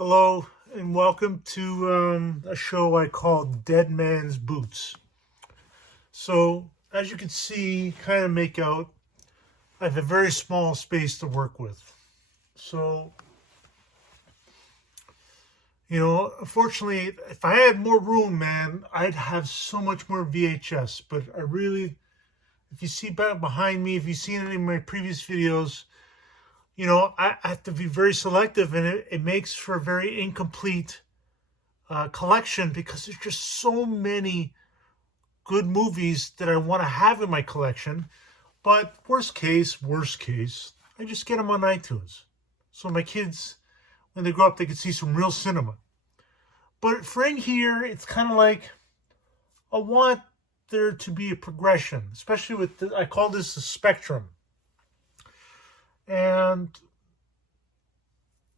Hello and welcome to a show I call Dead Man's Boots. So, as you can see, kind of make out, I have a very small space to work with. So, unfortunately, if I had more room, man, I'd have so much more VHS. But if you see back behind me, if you've seen any of my previous videos, I have to be very selective, and it makes for a very incomplete collection because there's just so many good movies that I want to have in my collection. But worst case, I just get them on iTunes. So my kids, when they grow up, they can see some real cinema. But for in here, it's kind of like I want there to be a progression, especially I call this the spectrum. And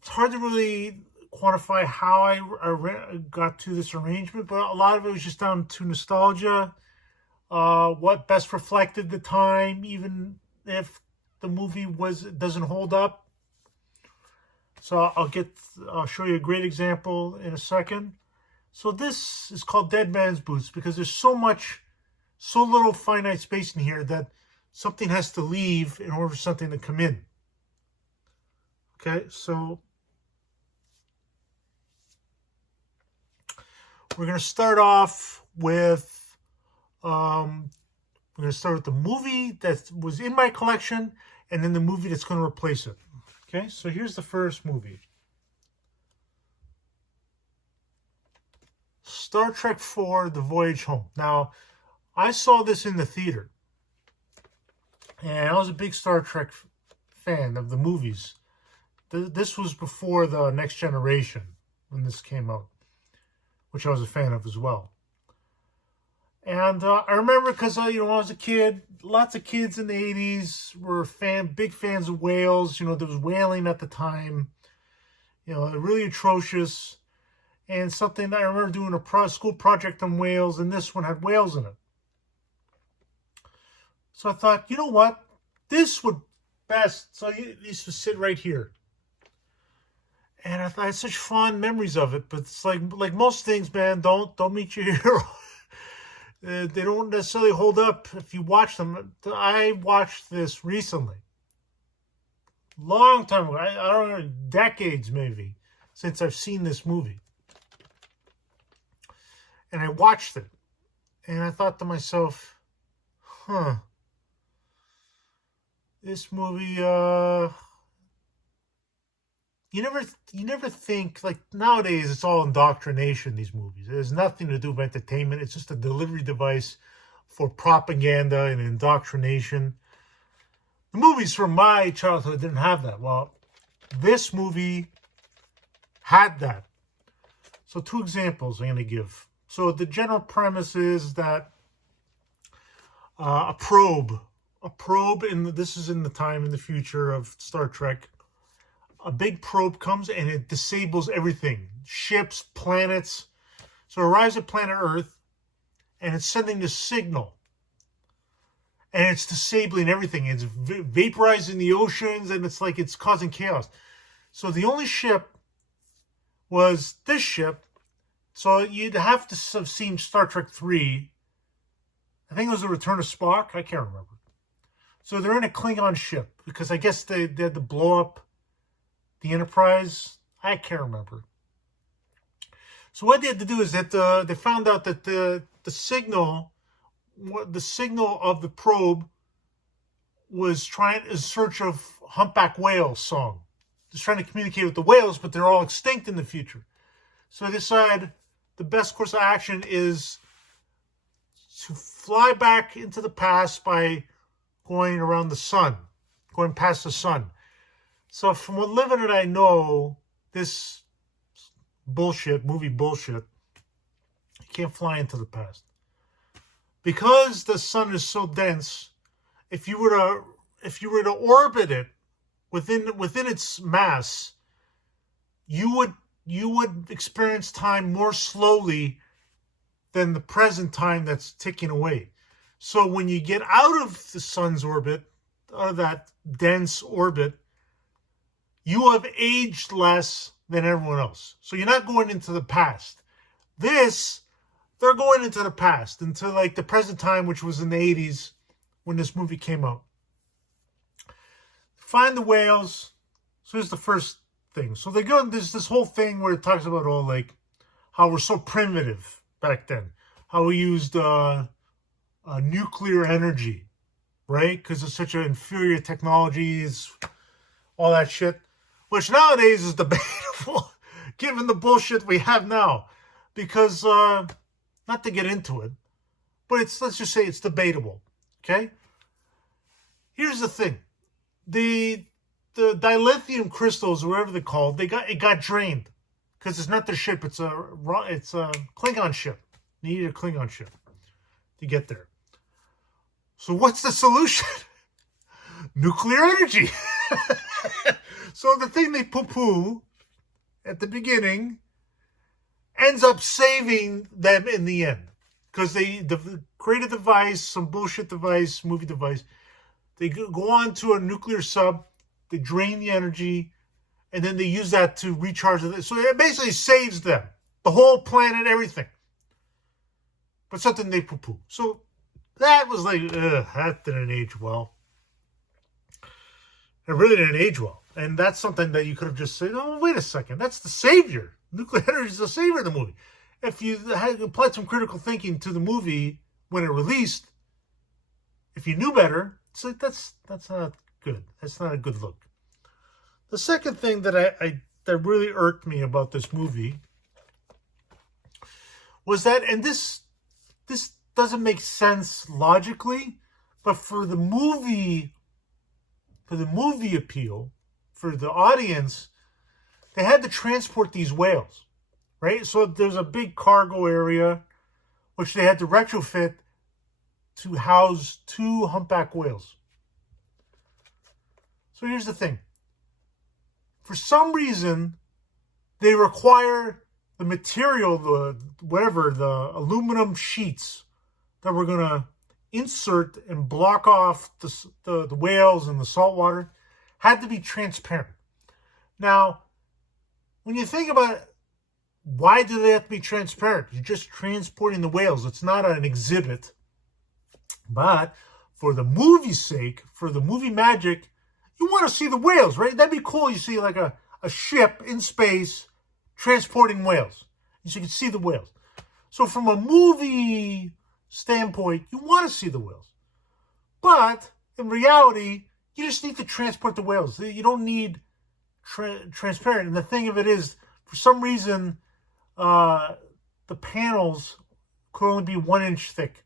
it's hard to really quantify how I got to this arrangement, but a lot of it was just down to nostalgia, what best reflected the time, even if the movie doesn't hold up. So I'll show you a great example in a second. So this is called Dead Man's Boots because there's so little finite space in here that something has to leave in order for something to come in. Okay, so we're going to start off with the movie that was in my collection, and then the movie that's going to replace it. Okay, so here's the first movie. Star Trek IV, The Voyage Home. Now, I saw this in the theater, and I was a big Star Trek fan of the movies. This was before the Next Generation when this came out, which I was a fan of as well. And I remember because, when I was a kid, lots of kids in the 80s were big fans of whales. There was whaling at the time, really atrocious. And something I remember doing a school project on whales, and this one had whales in it. So I thought, you know what? This would best, so it used to sit right here. And I had such fond memories of it, but it's like most things, man. Don't meet your hero. They don't necessarily hold up if you watch them. I watched this recently, long time ago. I don't know, decades maybe since I've seen this movie, and I watched it, and I thought to myself, this movie. You never think, like nowadays it's all indoctrination, these movies. It has nothing to do with entertainment. It's just a delivery device for propaganda and indoctrination. The movies from my childhood didn't have that. Well, this movie had that. So 2 examples I'm going to give. So the general premise is that a probe, this is in the time in the future of Star Trek. A big probe comes and it disables everything. Ships, planets. So it arrives at planet Earth and it's sending this signal. And it's disabling everything. It's vaporizing the oceans, and it's like it's causing chaos. So the only ship was this ship. So you'd have to have seen Star Trek 3. I think it was The Return of Spock. I can't remember. So they're in a Klingon ship because I guess they had to blow up the Enterprise. I can't remember. So what they had to do is that they found out that the signal of the probe was in search of humpback whale song. Just trying to communicate with the whales, but they're all extinct in the future. So they decide the best course of action is to fly back into the past by going around the sun, going past the sun. So from what little bit I know, this movie bullshit, you can't fly into the past. Because the sun is so dense, if you were to orbit it within its mass, you would experience time more slowly than the present time that's ticking away. So when you get out of the sun's orbit, out of that dense orbit, you have aged less than everyone else. So you're not going into the past. They're going into the past, into like the present time, which was in the 80s when this movie came out. Find the whales. So here's the first thing. So they go, there's this whole thing where it talks about all like how we're so primitive back then. How we used nuclear energy, right? Because it's such an inferior technology, it's all that shit. Which nowadays is debatable, given the bullshit we have now. Because, not to get into it, but let's just say it's debatable, okay? Here's the thing. The dilithium crystals, or whatever they're called, it got drained. Because it's not their ship, it's a Klingon ship. You need a Klingon ship to get there. So what's the solution? Nuclear energy. So the thing they poo-poo at the beginning ends up saving them in the end. Because they create a device, some bullshit device, movie device. They go on to a nuclear sub, they drain the energy, and then they use that to recharge it. So it basically saves them. The whole planet, everything. But something they poo-poo. So that was like, that didn't age well. It really didn't age well. And that's something that you could have just said, oh, wait a second, that's the savior. Nuclear energy is the savior of the movie. If you had applied some critical thinking to the movie when it released, if you knew better, it's like, that's not good. That's not a good look. The second thing that that really irked me about this movie was that, and this doesn't make sense logically, but for the movie appeal, for the audience, they had to transport these whales, right? So there's a big cargo area, which they had to retrofit to house 2 humpback whales. So here's the thing. For some reason, they require the material, the aluminum sheets that we're going to insert and block off the whales and the salt water had to be transparent. Now, when you think about it, why do they have to be transparent? You're just transporting the whales. It's not an exhibit. But for the movie's sake, for the movie magic, you want to see the whales, right? That'd be cool. You see like a ship in space transporting whales. So you can see the whales. So from a movie standpoint, you want to see the whales. But in reality, you just need to transport the whales. You don't need transparent. And the thing of it is, for some reason, the panels could only be 1 inch thick.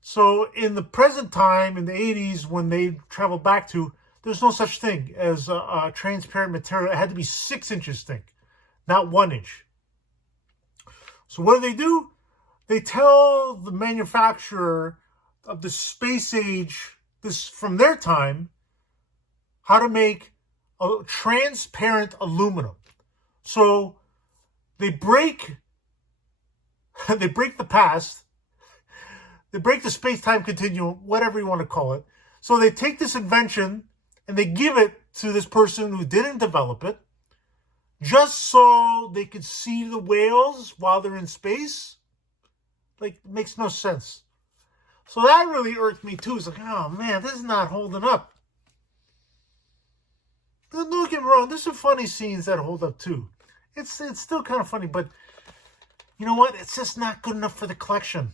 So in the present time, in the 80s, when they traveled back to, there's no such thing as a transparent material. It had to be 6 inches thick, not 1 inch. So what do? They tell the manufacturer of the space age, this from their time, how to make a transparent aluminum. So they break the past, they break the space-time continuum, whatever you want to call it. So they take this invention and they give it to this person who didn't develop it, just so they could see the whales while they're in space. Like, it makes no sense. So that really irked me too. It's like, oh man, this is not holding up. Don't get me wrong, there's some funny scenes that hold up too. It's still kind of funny, but you know what? It's just not good enough for the collection.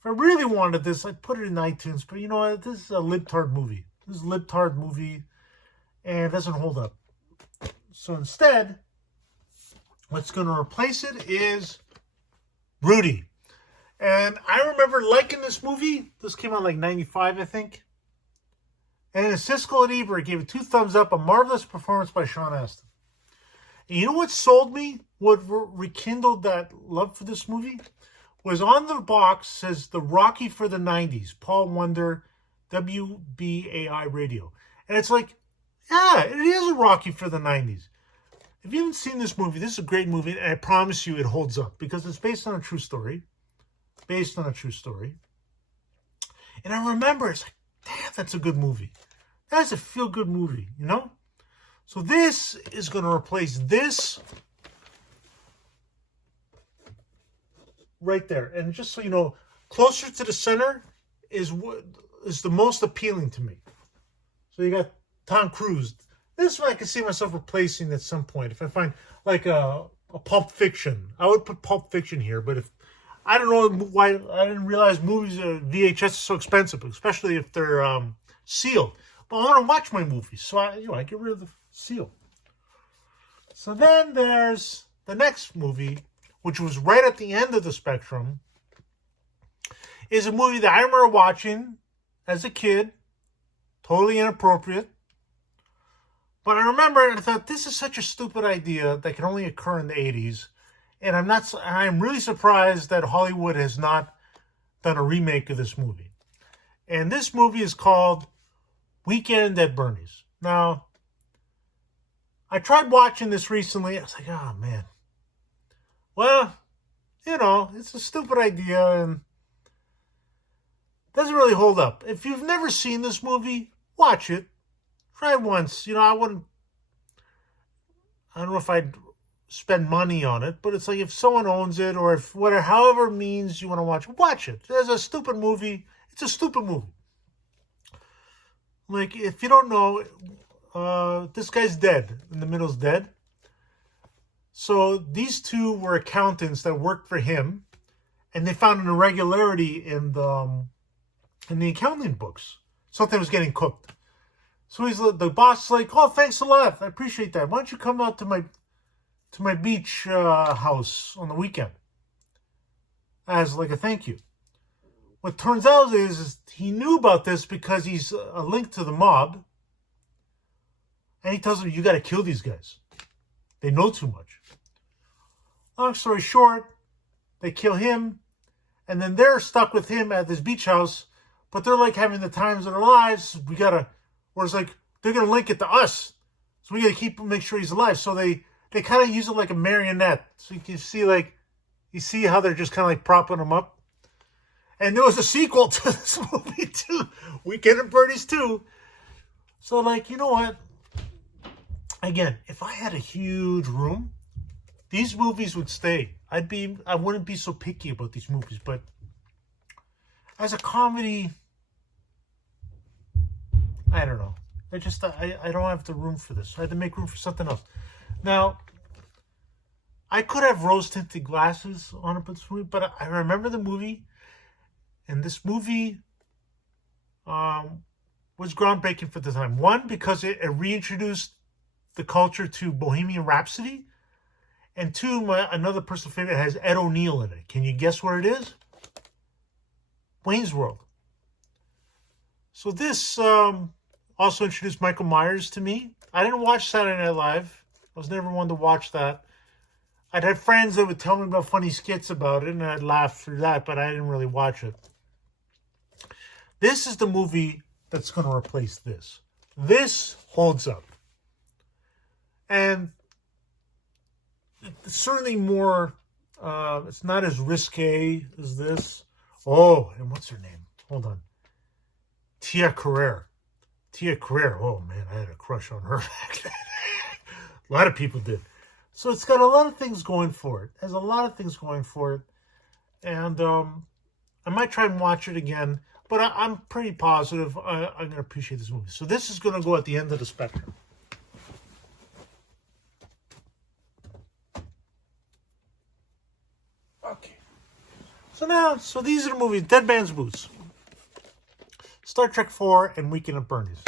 If I really wanted this, I'd put it in iTunes, but you know what? This is a libtard movie. This is a libtard movie, and it doesn't hold up. So instead, what's going to replace it is Rudy. And I remember liking this movie. This came out like 95, I think. And Siskel and Ebert gave it 2 thumbs up, a marvelous performance by Sean Astin. And you know what sold me? What rekindled that love for this movie? Was on the box says the Rocky for the 90s, Paul Wonder, WBAI radio. And it's like, yeah, it is a Rocky for the 90s. If you haven't seen this movie, this is a great movie, and I promise you it holds up because it's based on a true story. Based on a true story. And I remember, it's like, damn, that's a good movie. That's a feel-good movie, you know? So this is going to replace this right there. And just so you know, closer to the center is the most appealing to me. So you got Tom Cruise. This one I can see myself replacing at some point. If I find like a Pulp Fiction, I would put Pulp Fiction here. But if I don't know why, I didn't realize movies VHS are so expensive, especially if they're sealed. But I want to watch my movies, so I get rid of the seal. So then there's the next movie, which was right at the end of the spectrum, is a movie that I remember watching as a kid, totally inappropriate. But I remember and I thought, this is such a stupid idea that can only occur in the 80s. And I'm really surprised that Hollywood has not done a remake of this movie. And this movie is called Weekend at Bernie's. Now, I tried watching this recently. I was like, oh, man. Well, it's a stupid idea and doesn't really hold up. If you've never seen this movie, watch it. Try it once. I don't know if I'd spend money on it, but it's like if someone owns it or if however means you want to watch it. It's a stupid movie. It's a stupid movie. Like, if you don't know, this guy's dead. In the middle's dead. So these two were accountants that worked for him, and they found an irregularity in the accounting books. Something was getting cooked. So the boss is like, oh, thanks a lot. I appreciate that. Why don't you come out to my beach house on the weekend as like a thank you? What turns out is he knew about this because he's a link to the mob. And he tells them, you got to kill these guys. They know too much. Long story short, they kill him. And then they're stuck with him at this beach house. But they're like having the times of their lives. Where it's like, they're going to link it to us. So we got to make sure he's alive. So they kind of use it like a marionette. So you can see how they're just kind of like propping him up. And there was a sequel to this movie too. Weekend at Bernie's 2. So like, you know what? Again, if I had a huge room, these movies would stay. I wouldn't be so picky about these movies, but as a comedy, I don't know. I don't have the room for this. I had to make room for something else. Now, I could have rose-tinted glasses on it, but I remember the movie, and this movie was groundbreaking for the time. One, because it reintroduced the culture to Bohemian Rhapsody, and two, another personal favorite has Ed O'Neill in it. Can you guess where it is? Wayne's World. So this also introduced Michael Myers to me. I didn't watch Saturday Night Live. I was never one to watch that. I'd have friends that would tell me about funny skits about it, and I'd laugh through that, but I didn't really watch it. This is the movie that's going to replace this. This holds up. And it's certainly more, it's not as risque as this. Oh, and what's her name? Hold on. Tia Carrere. Oh, man, I had a crush on her back then. A lot of people did. So it's got a lot of things going for it. It has a lot of things going for it. And I might try and watch it again. But I'm pretty positive I'm going to appreciate this movie. So this is going to go at the end of the spectrum. Okay. So these are the movies. Dead Man's Boots, Star Trek 4, and Weekend at Bernie's.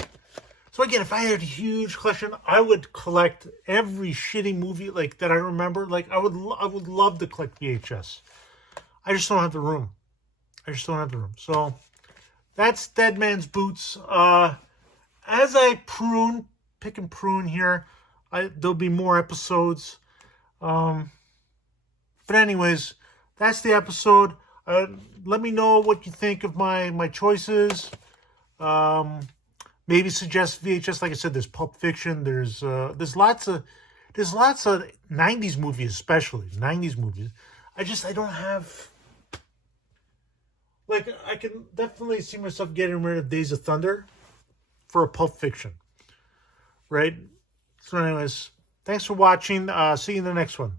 So again, if I had a huge collection, I would collect every shitty movie like that I remember. Like I would love to collect VHS. I just don't have the room. So that's Dead Man's Boots. As I pick and prune here, there'll be more episodes. But anyways, that's the episode. Let me know what you think of my choices. Maybe suggest VHS. Like I said, there's Pulp Fiction. There's lots of 90s movies, especially 90s movies. I don't have. Like, I can definitely see myself getting rid of Days of Thunder for a Pulp Fiction, right? So anyways, thanks for watching. See you in the next one.